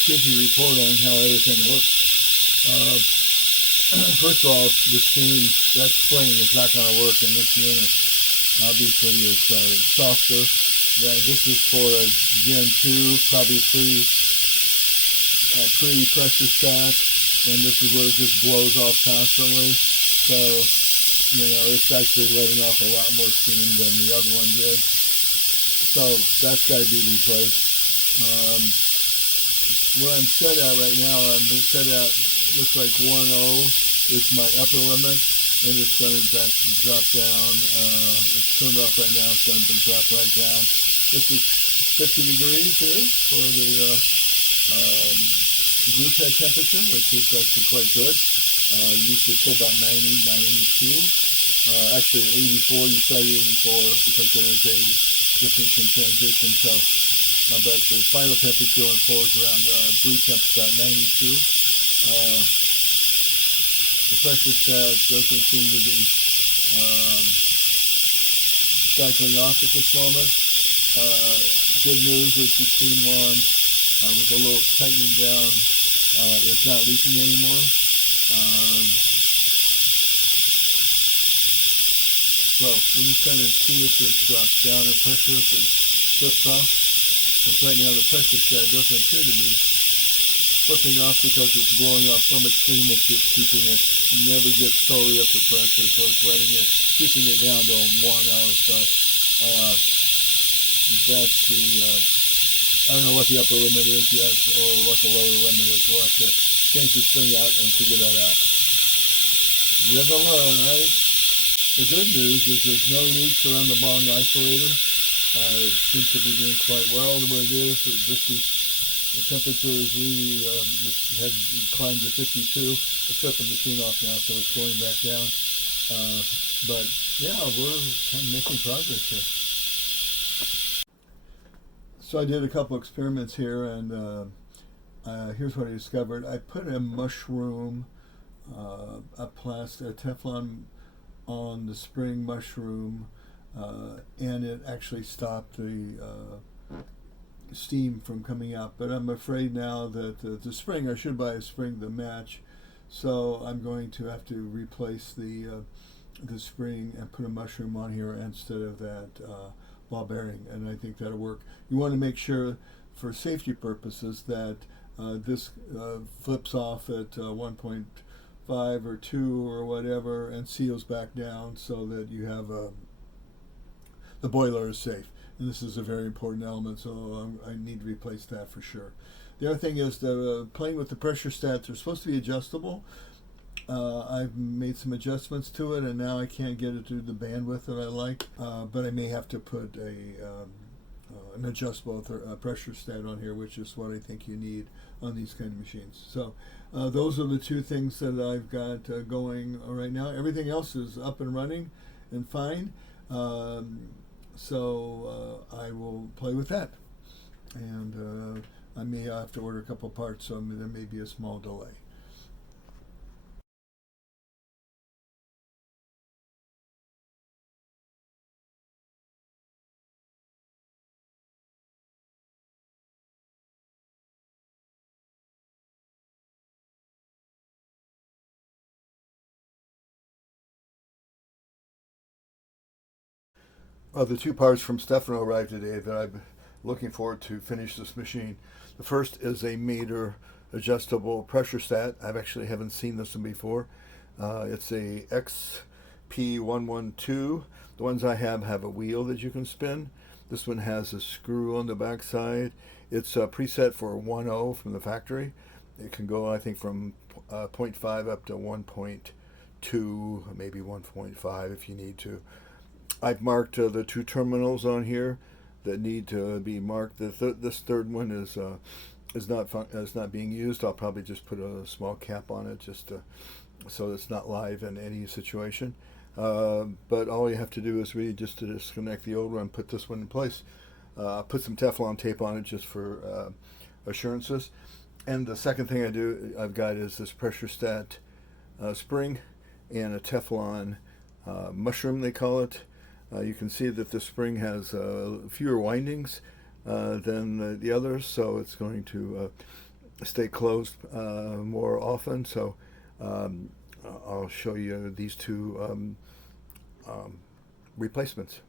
just give you a report on how everything looks. Uh, First of all, the steam, that spring is not going to work in this unit. Obviously, it's softer. Then this is for a Gen 2, probably pre-pressurestat, and this is where it just blows off constantly. So, it's actually letting off a lot more steam than the other one did. So that's got to be replaced. Where I'm set at right now, I'm set at, looks like 1.0 is my upper limit, and it's going to drop down. It's turned off right now, it's going to drop right down. This is 50 degrees here for the group head temperature, which is actually quite good. Usually pull about 90, 92. Actually 84, you say 84 because there is a difference in transition. So, but the final temperature on floor is around brew temp about 92. The pressurestat doesn't seem to be cycling off at this moment. Good news is the steam wand with a little tightening down, it's not leaking anymore. So we're just going to see if this drops down in pressure, if it flips off. Because right now the pressurestat doesn't appear to be flipping off because it's blowing off so much steam. It's just keeping it, never gets totally up to pressure, so it's keeping it down to 1.0. So that's the, I don't know what the upper limit is yet or what the lower limit is. We'll have to change the spring out and figure that out. Live and learn, right? The good news is there's no leaks around the bong isolator. It seems to be doing quite well the way it is. The temperature is really, it had climbed to 52. I shut the machine off now, so it's going back down. But yeah, we're kind of making progress here. So I did a couple experiments here, and here's what I discovered. I put a mushroom, a Teflon on the spring mushroom, and it actually stopped the steam from coming out. But I'm afraid now that the spring, I should buy a spring to match, so I'm going to have to replace the spring and put a mushroom on here instead of that ball bearing, and I think that'll work. You want to make sure for safety purposes that this flips off at 1.5 or 2 or whatever and seals back down so that you have the boiler is safe. And this is a very important element, so I need to replace that for sure. The other thing is that playing with the pressurestat, they're supposed to be adjustable. I've made some adjustments to it, and now I can't get it to the bandwidth that I like, but I may have to put an adjustable pressurestat on here, which is what I think you need on these kind of machines. So those are the two things that I've got going right now. Everything else is up and running and fine. So I will play with that, and I may have to order a couple parts, so there may be a small delay. The two parts from Stefano arrived today that I'm looking forward to finish this machine. The first is a meter adjustable pressurestat. I actually haven't seen this one before. It's a XP112. The ones I have a wheel that you can spin. This one has a screw on the back side. It's preset for 1.0 from the factory. It can go, I think, from 0.5 up to 1.2, maybe 1.5 if you need to. I've marked the two terminals on here that need to be marked. This third one is not being used. I'll probably just put a small cap on it just so it's not live in any situation. But all you have to do is really just to disconnect the old one, put this one in place. Put some Teflon tape on it just for assurances. And the second thing I've got is this pressurestat spring and a Teflon mushroom, they call it. You can see that the spring has fewer windings than the others, so it's going to stay closed more often. So I'll show you these two replacements.